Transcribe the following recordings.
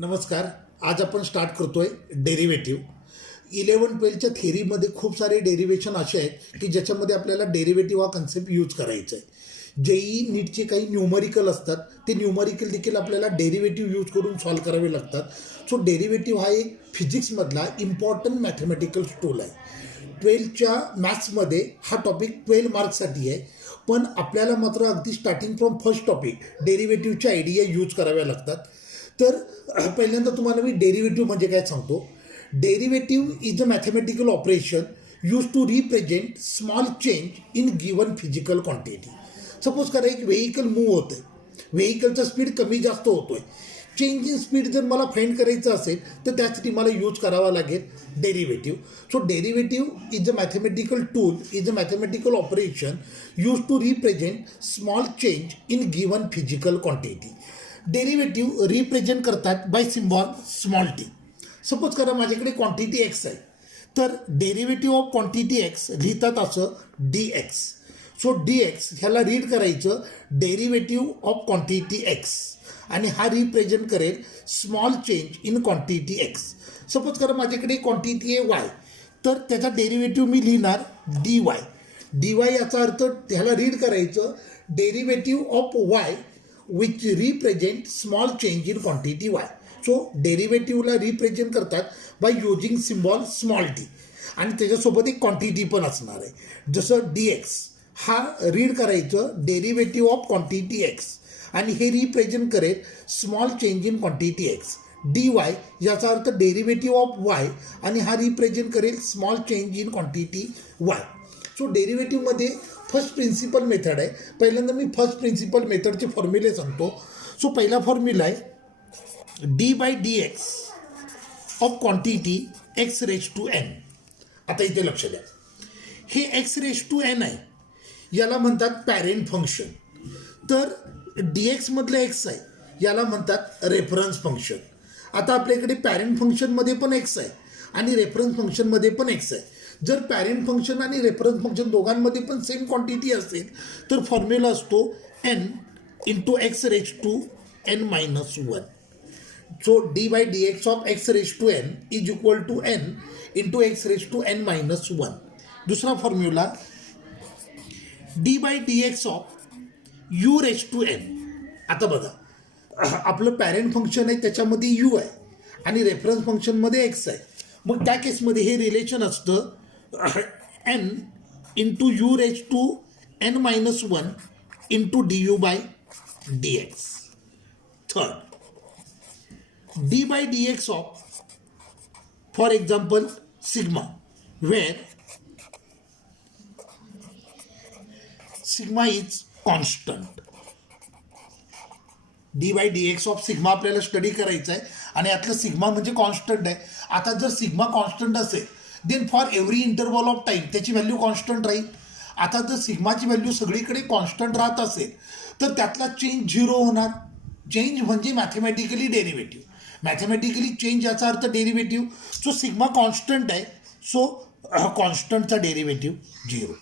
नमस्कार. आज आपण स्टार्ट करतोय डेरिव्हेटिव्ह. 11-12च्या थेरीमध्ये खूप सारे डेरिव्हेशन असे आहेत की ज्याच्यामध्ये आपल्याला डेरिव्हेटिव्ह हा कन्सेप्ट यूज करायचा आहे. जेई नीटचे काही न्यूमरिकल असतात ते न्यूमरिकल देखील आपल्याला डेरिव्हेटिव्ह यूज करून सॉल्व्ह करावे लागतात. सो डेरिव्हेटिव्ह हा एक फिजिक्समधला इम्पॉर्टंट मॅथमॅटिकल टूल आहे. 12च्या मॅथ्समध्ये हा टॉपिक 12 मार्क्ससाठी आहे, पण आपल्याला मात्र अगदी स्टार्टिंग फ्रॉम फर्स्ट टॉपिक डेरिव्हेटिव्हच्या आयडिया यूज कराव्या लागतात. तर पहिल्यांदा तुम्हाला मी डेरिव्हेटिव्ह म्हणजे काय सांगतो. Derivative is a mathematical operation use to represent small change in given physical quantity. Suppose करा एक व्हेकल मूव्ह होतं आहे, व्हेकलचा स्पीड कमी जास्त होतो आहे. चेंज इन स्पीड जर मला फाइंड करायचं असेल तर त्यासाठी मला यूज करावा लागेल derivative. So derivative is a mathematical tool, is a mathematical operation use to represent small change in given physical quantity. Derivative represent करतात by symbol small T. Suppose करा माझ्याकडे क्वांटिटी एक्स आहे, तर डेरिव्हेटिव्ह ऑफ क्वांटिटी एक्स लिहितात असं D x. So D x ह्याला read करायचं derivative of quantity X, आणि हा रिप्रेझेंट करेल small change in quantity x. Suppose करा माझ्याकडे क्वांटिटी आहे वाय, तर त्याचा डेरिव्हेटिव्ह मी लिहिणार डी वाय. डी वाय याचा अर्थ ह्याला रीड करायचं derivative of Y which represent small change in quantity Y. So डेरिव्हेटिव्हला रिप्रेझेंट करतात by using symbol small T, आणि त्याच्यासोबत एक क्वांटिटी पण असणार आहे. जसं डी एक्स हा रीड करायचं डेरिव्हेटिव्ह ऑफ क्वांटिटी एक्स, आणि हे रिप्रेझेंट करेल small change in quantity X. D Y याचा अर्थ डेरिव्हेटिव्ह ऑफ वाय, आणि हा रिप्रेझेंट करेल small change in quantity Y. So डेरिव्हेटिव्हमध्ये फर्स्ट प्रिन्सिपल मेथड आहे. पहिल्यांदा मी फर्स्ट प्रिन्सिपल मेथडचे फॉर्म्युले सांगतो. सो पहिला फॉर्म्युला आहे d by D x of quantity x raise to N. आता इथे लक्ष द्या, हे एक्स रेज टू एन आहे, याला म्हणतात पॅरेंट फंक्शन. तर डी एक्समधलं एक्स आहे याला म्हणतात रेफरन्स फंक्शन. आता आपल्याकडे पॅरेंट फंक्शनमध्ये पण एक्स आहे आणि रेफरन्स फंक्शनमध्ये पण एक्स आहे. जर पॅरेंट फंक्शन आणि रेफरन्स फंक्शन दोघांमध्ये पण सेम क्वांटिटी असेल तर फॉर्म्युला असतो N into x raise to N minus one. So D by D x of x raise to N is equal to N into x raise to N minus one. दुसरा formula D by D x of you raise to N. आता बघा, आपलं parent function आहे त्याच्यामध्ये you आहे आणि reference फंक्शनमध्ये x आहे. मग त्या केसमध्ये हे रिलेशन असतं n into u raise to N minus one into d u by D x. Third, d by D x of for example sigma, where sigma is constant. D by D x of sigma आपल्याला study करायचं आहे, आणि यातलं sigma म्हणजे constant आहे. आता जर sigma constant असेल then for every interval of time त्याची व्हॅल्यू कॉन्स्टंट राहील. आता जर सिग्माची व्हॅल्यू सगळीकडे कॉन्स्टंट राहत असेल तर त्यातला चेंज झिरो होणार. चेंज म्हणजे मॅथमॅटिकली डेरिव्हेटिव्ह. मॅथमॅटिकली चेंज याचा अर्थ डेरिव्हेटिव्ह. सो सिग्मा कॉन्स्टंट आहे, सो कॉन्स्टंटचा डेरिव्हेटिव्ह झिरो.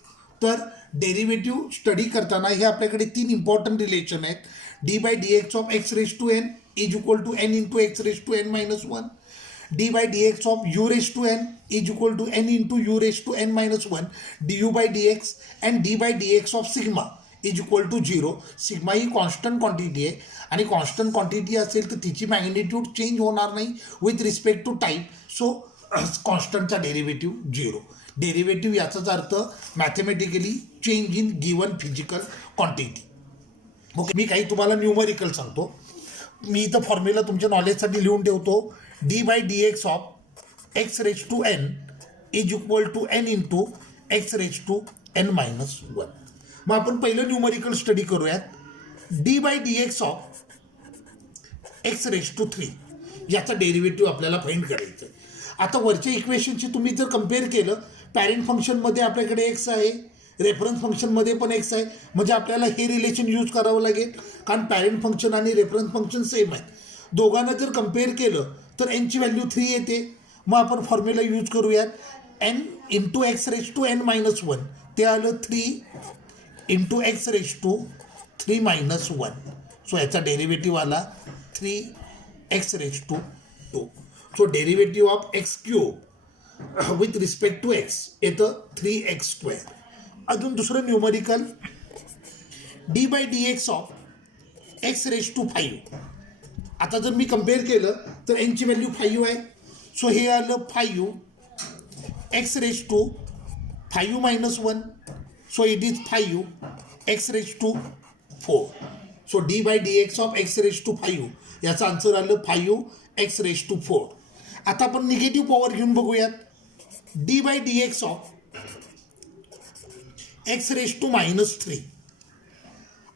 तर डेरिव्हेटिव्ह स्टडी करताना हे आपल्याकडे तीन इम्पॉर्टंट रिलेशन आहेत. D by D x of x raise to N is equal to N into x raise to N minus one. D by D x of you raise to N is equal to N into u raise to N minus one d u by D x. And d by D x of sigma is equal to zero. Sigma ही constant quantity आहे, आणि constant quantity असेल तर तिची magnitude change होणार नाही with respect to time. So कॉन्स्टंटचा derivative zero. Derivative याचाच अर्थ mathematically change in given physical quantity. Okay, मी काही तुम्हाला न्यूमरिकल सांगतो. मी इथं फॉर्म्युला तुमच्या नॉलेजसाठी लिहून ठेवतो. D by D x of x raise to N is equal to N into x raise to N minus one. मग आपण पहिलं न्यूमरिकल स्टडी करूयात. D by D x of x raise to three याचा derivative आपल्याला find करायचं आहे. आता वरच्या इक्वेशनशी तुम्ही जर कम्पेअर केलं, पॅरेंट फंक्शनमध्ये आपल्याकडे एक्स आहे, रेफरन्स फंक्शनमध्ये पण एक्स आहे, म्हणजे आपल्याला हे रिलेशन यूज करावं लागेल, कारण पॅरेंट फंक्शन आणि रेफरन्स फंक्शन सेम आहे. दोघांना जर कम्पेअर केलं तर एनची व्हॅल्यू 3 येते. मग आपण फॉर्म्युला यूज करूयात n into x raise to N minus one. ते आलं 3 into x raise to 3 minus one. So याचा डेरिव्हेटिव्ह आला 3 x raise to 2. So derivative of x cube with respect to x येतं 3x². अजून दुसरं numerical d by D x of x raise to 5. आता जर मी compare केलं तर एनची value 5 आहे. सो हे आलं 5 x raise to 5 minus 1. So it is 5 x raise to 4. So D by D x of x raise to 5 याचं answer आलं 5 x raise to 4. आता आपण निगेटिव्ह पॉवर घेऊन बघूयात. D by D x of x raise to -3.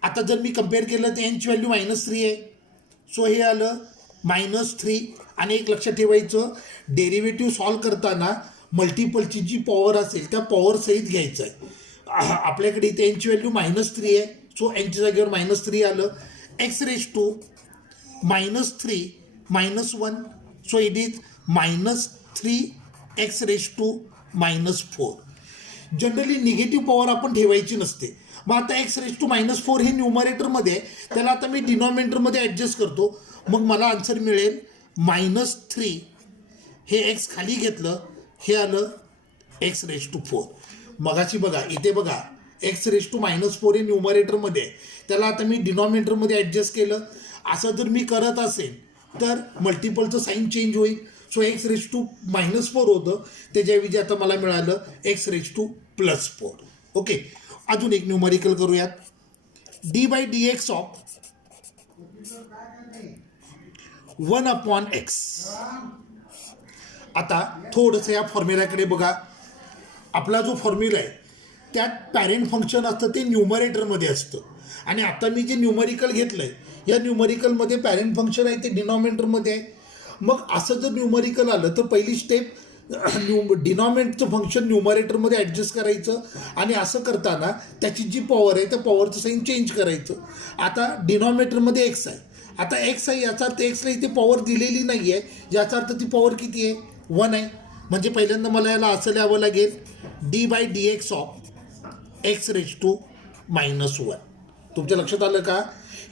आता जर मी compare केलं तर यांची व्हॅल्यू -3 आहे. सो हे आलं -3. आणि एक लक्षात ठेवायचं, डेरिव्हेटिव्ह सॉल्व करताना मल्टिपलची जी पॉवर असेल त्या पॉवर सहित घ्यायचं आहे. आपल्याकडे इथे यांची व्हॅल्यू -3 आहे. सो यांच्या जागेवर -3 आलं. X raise to -3 -1. So it is -3 x raise to -4. Generally negative power आपण ठेवायची नसते. मग आता एक्स रेज टू -4 हे न्यूमरेटरमध्ये आहे, त्याला आता मी डिनॉमिनेटरमध्ये ॲडजस्ट करतो. मग मला आन्सर मिळेल -3. हे एक्स खाली घेतलं, हे आलं एक्स रेज टू 4. मगाशी बघा इथे बघा एक्स रेज टू -4 हे न्यूमरेटरमध्ये आहे, त्याला आता मी डिनॉमिनेटरमध्ये ॲडजस्ट केलं. असं जर मी करत असेल तर मल्टिपलचं साईन चेंज होईल. सो एक्स रेज टू -4 होतं, त्याच्याऐवजी आता मला मिळालं एक्स रेज टू +4. ओके. अजून एक न्यूमरिकल करूयात. D by D x of 1/x. आता थोडंसं या फॉर्म्युल्याकडे बघा. आपला जो फॉर्म्युला आहे त्यात पॅरेंट फंक्शन असतं ते न्यूमरेटरमध्ये असतं. आणि आता मी जे न्यूमरिकल घेतलं आहे या न्यूमरिकलमध्ये पॅरेंट फंक्शन आहे ते डिनॉमिनेटरमध्ये आहे. मग असं जर न्यूमरिकल आलं तर पहिली स्टेप डिनॉमिनेटचं फंक्शन न्यूमरेटरमध्ये ॲडजस्ट करायचं. आणि असं करताना त्याची जी पॉवर आहे त्या पॉवरचं साईन चेंज करायचं. आता डिनॉमिनेटरमध्ये एक्स आहे. आता एक्स आहे याचा अर्थ एक्सला इथे पॉवर दिलेली नाही आहे, याचा अर्थ ती पॉवर किती आहे 1 आहे. म्हणजे पहिल्यांदा मला याला असं लिहावं लागेल d by D x of x raise to -1. तुमच्या लक्षात आलं का?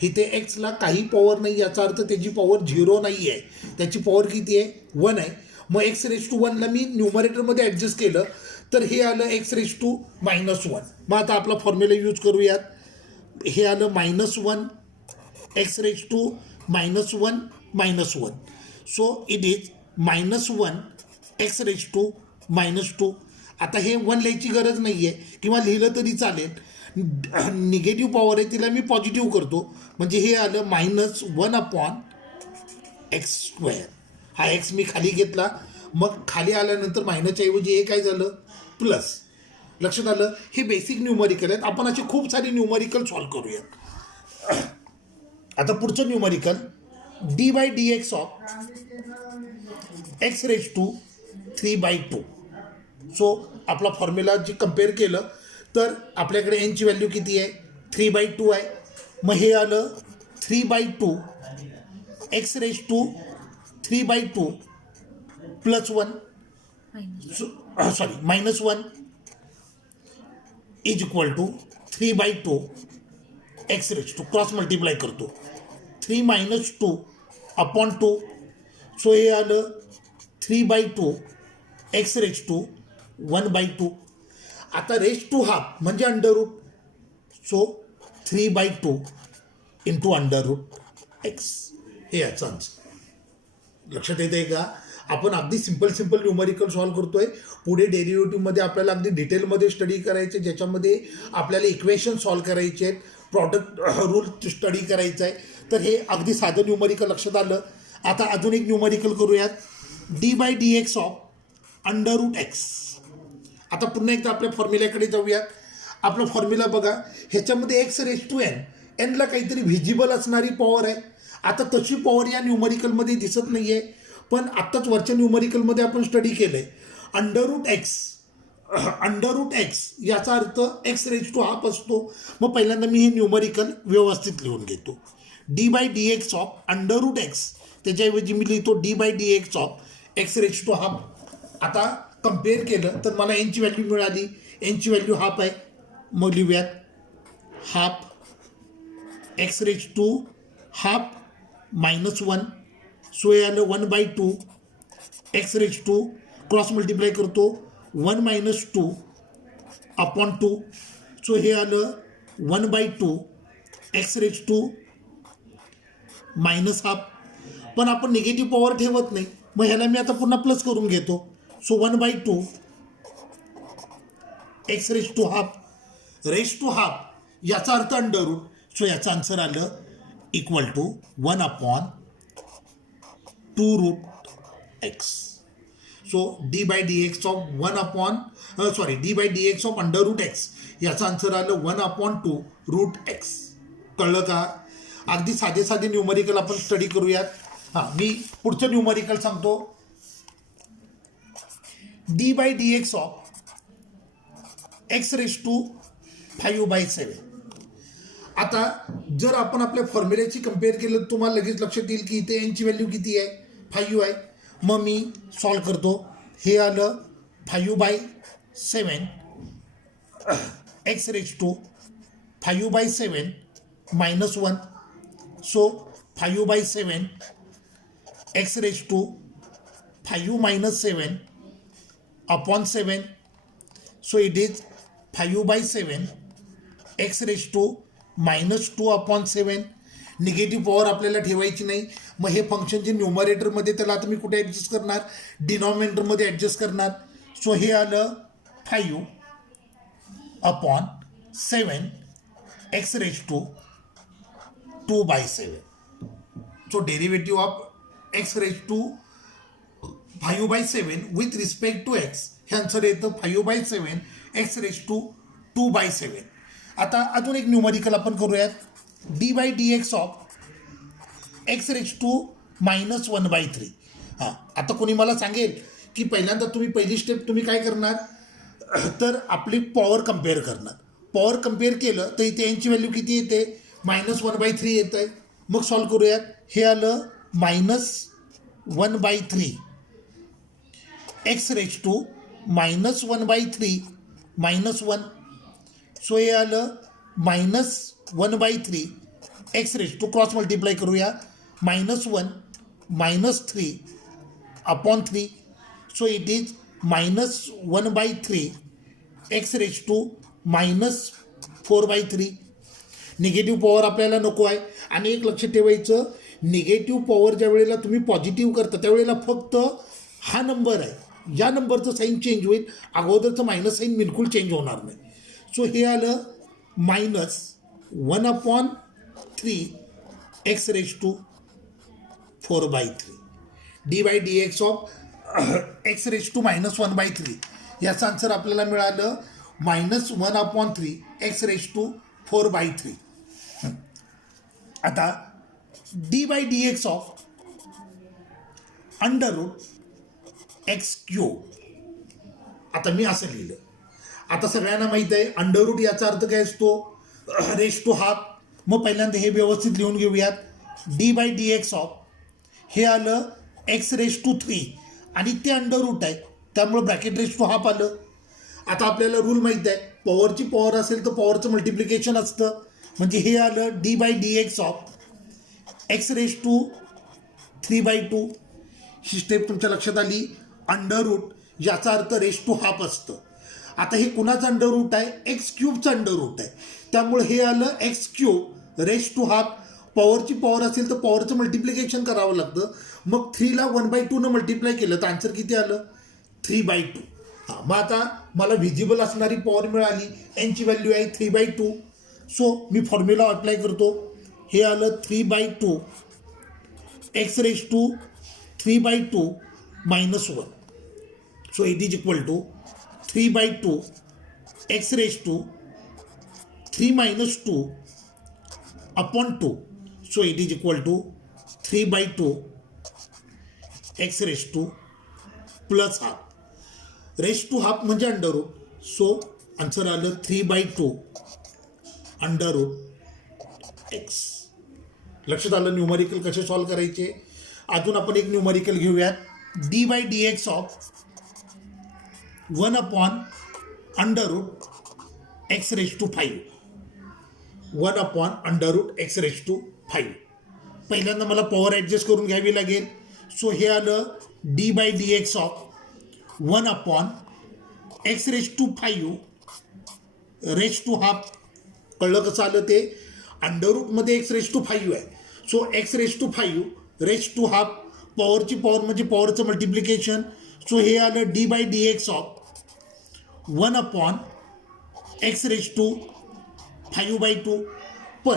इथे एक्सला काही पॉवर नाही, याचा अर्थ त्याची पॉवर 0 नाही आहे, त्याची पॉवर किती आहे 1 आहे. मग एक्स रेज टू 1ला मी न्यूमरेटरमध्ये ॲडजस्ट केलं तर हे आलं एक्स रेज टू -1. मग आता आपला फॉर्म्युला यूज करूयात. हे आलं -1 x raise to -1. So it is -1 x raise to -2. आता हे 1 लिहायची गरज नाही आहे किंवा लिहिलं तरी चालेल. निगेटिव्ह पॉवर आहे तिला मी पॉझिटिव्ह करतो. म्हणजे हे आलं -1/x². हा एक्स मी खाली घेतला, मग खाली आल्यानंतर मायनसच्या ऐवजी हे काय झालं प्लस. लक्षात आलं? हे बेसिक न्यूमरिकल आहेत. आपण असे खूप सारे न्यूमरिकल सॉल्व करूयात. आता पुढचं numerical d by D x of x raise to 3/2. So आपला फॉर्म्युला जी कम्पेअर केलं तर आपल्याकडे एनची व्हॅल्यू किती आहे 3/2 आहे. मग हे आलं 3/2 x raise to 3/2 +1 -1 is equal to 3/2 x raise to cross multiply करतो 3 - 2/2. सो हे आलं 3/2 एक्स रेज टू 1/2. आता रेज टू हाफ म्हणजे under root. So 3/2 into √x. हे याचं आन्सर. लक्षात येतं आहे का? आपण अगदी सिंपल न्यूमरिकल सॉल्व करतोय. पुढे डेरिव्हेटिव्हमध्ये आपल्याला अगदी डिटेलमध्ये स्टडी करायचे, ज्याच्यामध्ये आपल्याला इक्वेशन सॉल्व करायचे आहेत, प्रॉडक्ट रूल स्टडी करायचं आहे. तर हे अगदी साधं न्यूमरिकल लक्षात आलं. आता अजून एक न्यूमरिकल करूयात. D by D x of √x. आता पुन्हा एकदा आपल्या फॉर्म्युल्याकडे जाऊयात. आपला फॉर्म्युला बघा. ह्याच्यामध्ये एक्स रेज टू एनला काहीतरी व्हिजिबल असणारी पॉवर आहे. आता तशी पॉवर या न्यूमरिकलमध्ये दिसत नाही आहे, पण आत्ताच वरच्या न्यूमरिकलमध्ये आपण स्टडी केलं आहे. √x याचा अर्थ एक्स रेज टू हाफ असतो. मग पहिल्यांदा मी हे न्यूमरिकल व्यवस्थित लिहून घेतो. D by D x of √x, त्याच्याऐवजी मी लिहितो d by D x of x raise to half. आता कम्पेअर केलं तर मला एनची व्हॅल्यू मिळाली. एनची व्हॅल्यू हाफ आहे. मग लिहूयात half x raise to half -1 so हे आलं 1/2 x raise to cross multiply करतो 1 - 2 अपॉन 2. सो हे आलं 1/2 एक्स रेज टू -½ पण आपण निगेटिव्ह पॉवर ठेवत नाही, मग ह्याला मी आता पुन्हा प्लस करून घेतो. सो 1/2 एक्स रेज टू ½ याचा अर्थ अंडर रूट. सो याचा आन्सर आलं equal to 1/2√x. So d/dx of d/dx of √x याचा आन्सर आलं 1/2√x. कळलं का? अगदी साधे साधे न्यूमरिकल आपण स्टडी करूयात. मी पुढचं न्यूमरिकल सांगतो. d/dx of x raise to 5/7. आता जर आपण आपल्या फॉर्म्युल्याची कंपेअर केलं तुम्हाला लगेच लक्षात येईल की इथे यांची व्हॅल्यू किती आहे, 5 आहे. मग मी सॉल्व करतो. हे आलं 5/7 x raise to 5/7 -1. So 5/7 x raise to 5 - 7 upon 7. So it is 5/7 x raise to -2 upon 7. Negative power आपल्याला ठेवायची नाही. मग हे फंक्शन जे न्यूमरेटरमध्ये त्याला आता मी कुठे ॲडजस्ट करणार, डिनॉमिनेटरमध्ये ॲडजस्ट करणार. सो हे आलं 5/7 x raise to 2/7. So derivative of x raise to 5/7 with respect to x हे आन्सर येतं 5/7 एक्स रेज टू 2/7. आता अजून एक न्यूमरिकल आपण करूयात. d/dx of x raise to -1/3. आता कोणी मला सांगेल की पहिल्यांदा पहिली स्टेप तुम्ही काय करणार, तर आपली पॉवर कम्पेअर करणार. पॉवर कम्पेअर केलं तर इथे यांची व्हॅल्यू किती येते, -1/3 येत आहे. मग सॉल्व करूयात. हे आलं -1/3 एक्स रेज टू -1/3 -1. सो हे आलं -1/3 x raise to cross multiply करूया -1 -3 upon 3. So it is -1/3 x raise to -4/3. Negative power आपल्याला नको आहे. आणि एक लक्षात ठेवायचं, निगेटिव्ह पॉवर ज्या वेळेला तुम्ही पॉझिटिव्ह करता त्यावेळेला फक्त हा नंबर आहे, या नंबरचं साईन चेंज होईल, अगोदरचं मायनस साईन बिलकुल चेंज होणार नाही. सो हे आलं -1/3 x raise to 4/3. d/dx of x raise to -1/3 याचं आन्सर आपल्याला मिळालं -1/3 एक्स रेज टू 4/3. आता d/dx ऑफ √x³. आता मी असं लिहिलं. आता सगळ्यांना माहीत आहे अंडर याचा अर्थ काय असतो, रेज टू ½ मग पहिल्यांदा हे व्यवस्थित लिहून घेऊयात. d/dx ऑफ हे आलं एक्स रेज टू 3 आणि ते अंडर आहे त्यामुळे ब्रॅकेट रेज टू ½ आलं. आता आपल्याला रूल माहीत आहे, पॉवरची पॉवर असेल तर पॉवरचं मल्टिप्लिकेशन असतं. म्हणजे हे आलं d/dx of x raise to 3/2. ही स्टेप तुमच्या लक्षात आली. अंडर याचा अर्थ रेज टू ½ असतं. आता हे कुणाचं अंडर आहे, x³ अंडर आहे. त्यामुळे हे आलं x³ रेज टू ½ पॉवरची पॉवर असेल तर पॉवरचं मल्टिप्लिकेशन करावं लागतं. मग 3ला 1/2 मल्टिप्लाय केलं तर आन्सर किती आलं, 3/2. मग आता मला व्हिजिबल असणारी पॉवर मिळाली, यांची व्हॅल्यू आहे 3/2. सो मी फॉर्म्युला अप्लाय करतो. हे आलं 3/2 x raise to 3/2 -1. So it is equal to 3/2 x raise to 3 - 2 upon 2. So it is equal to 3/2 x raise to +½ raise to ½ म्हणजे अंडर रूट. सो आन्सर आलं 3/2 under route x. लक्षात आलं numerical कसे solve करायचे. अजून आपण एक numerical घेऊयात. d/dx of 1/√x raise to 5. 1/√x raise to 5. पहिल्यांदा मला पॉवर ॲडजस्ट करून घ्यावी लागेल. सो हे आलं d by D x of 1 upon x raise to 5 raise to half. कळलं कसं आलं ते? अंडररूटमध्ये एक्स रेज टू 5 आहे. So x raise to 5 raise to half, पॉवरची पॉवर म्हणजे पॉवरचं मल्टिप्लिकेशन. सो हे आलं d by D x of 1 upon x raise to 5/2. पण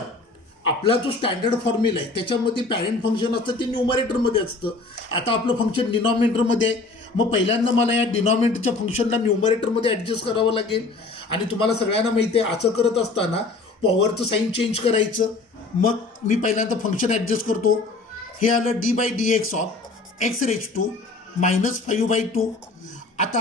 आपला जो स्टँडर्ड फॉर्म्युला आहे त्याच्यामध्ये पॅरेंट फंक्शन असतं ते न्यूमरेटरमध्ये असतं. आता आपलं फंक्शन डिनॉमिनेटरमध्ये आहे. मग पहिल्यांदा मला या डिनॉमिनेटरच्या फंक्शनला न्यूमरेटरमध्ये ॲडजस्ट करावं लागेल. आणि तुम्हाला सगळ्यांना माहिती आहे असं करत असताना पॉवरचं साईन चेंज करायचं. मग मी पहिल्यांदा फंक्शन ॲडजस्ट करतो. हे आलं d by D x of x raise to -5/2. आता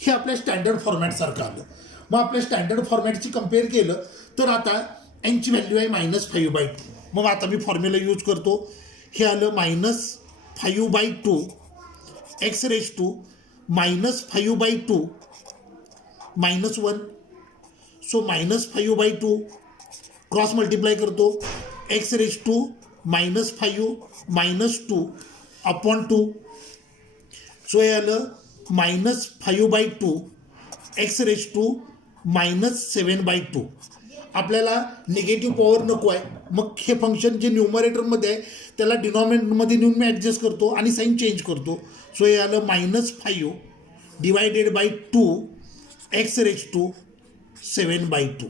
हे आपल्या स्टँडर्ड फॉर्मॅटसारखं आलं. मग आपल्या स्टँडर्ड फॉर्मॅटची कंपेअर केलं तर आता एनची व्हॅल्यू आहे -5/2. मग आता मी फॉर्म्युला यूज करतो. हे आलं -5/2 X raise to -5/2 -1. So -5/2 cross multiply करतो. X raise to -5 -2 upon 2. So हे आलं -5/2 एक्स रेज टू -7/2. आपल्याला निगेटिव्ह पॉवर नको आहे. मग हे फंक्शन जे न्यूमरेटरमध्ये आहे त्याला डिनॉमिनेटरमध्ये नेऊन मी ॲडजस्ट करतो आणि साईन चेंज करतो. सो हे आलं -5 divided by 2 x raise to 7/2.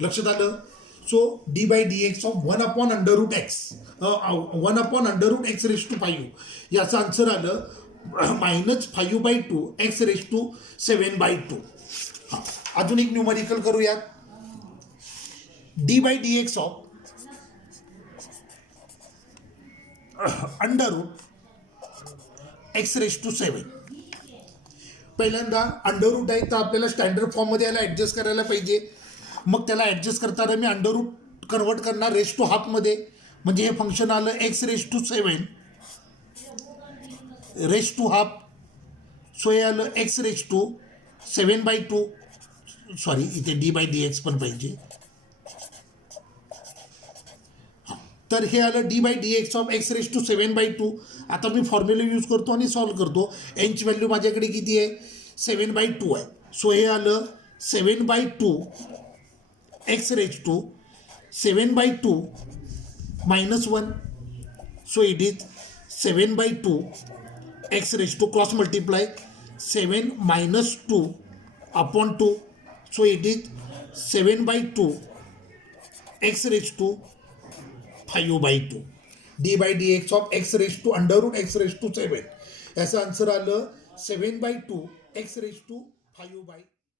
लक्षात आलं? So D by D x of 1 upon under root x 1 upon under root x raise to 5 याचं आन्सर आलं -5/2 एक्स रेज टू 7/2. हां, अजून एक न्यूमरिकल करूयात. D by D x of under root x raise to 7. पहिल्यांदा under root आहे तर आपल्याला स्टँडर्ड फॉर्ममध्ये याला ॲडजस्ट करायला पाहिजे. मग त्याला ॲडजस्ट करताना मी अंडररूट कन्वर्ट करणार रेज टू हाफमध्ये. म्हणजे हे फंक्शन आलं x raise to 7 raise to half. So हे आलं एक्स रेज टू 7/2. सॉरी, इथे डी बाय डी एक्स पण पाहिजे. तर हे आलं d by D x of x raise to 7/2. आता मी फॉर्म्युला यूज करतो आणि सॉल्व करतो. एनची व्हॅल्यू माझ्याकडे किती आहे? 7/2 आहे. सो हे आलं 7/2 x raise to 7/2 -1. So it is 7/2 x raise to cross multiply 7 - 2 upon 2. So it is 7/2 x raise to 5/2. D by D x of x raise to under root x raise to 7 याचं answer आलं 7/2 x raise to 5/2.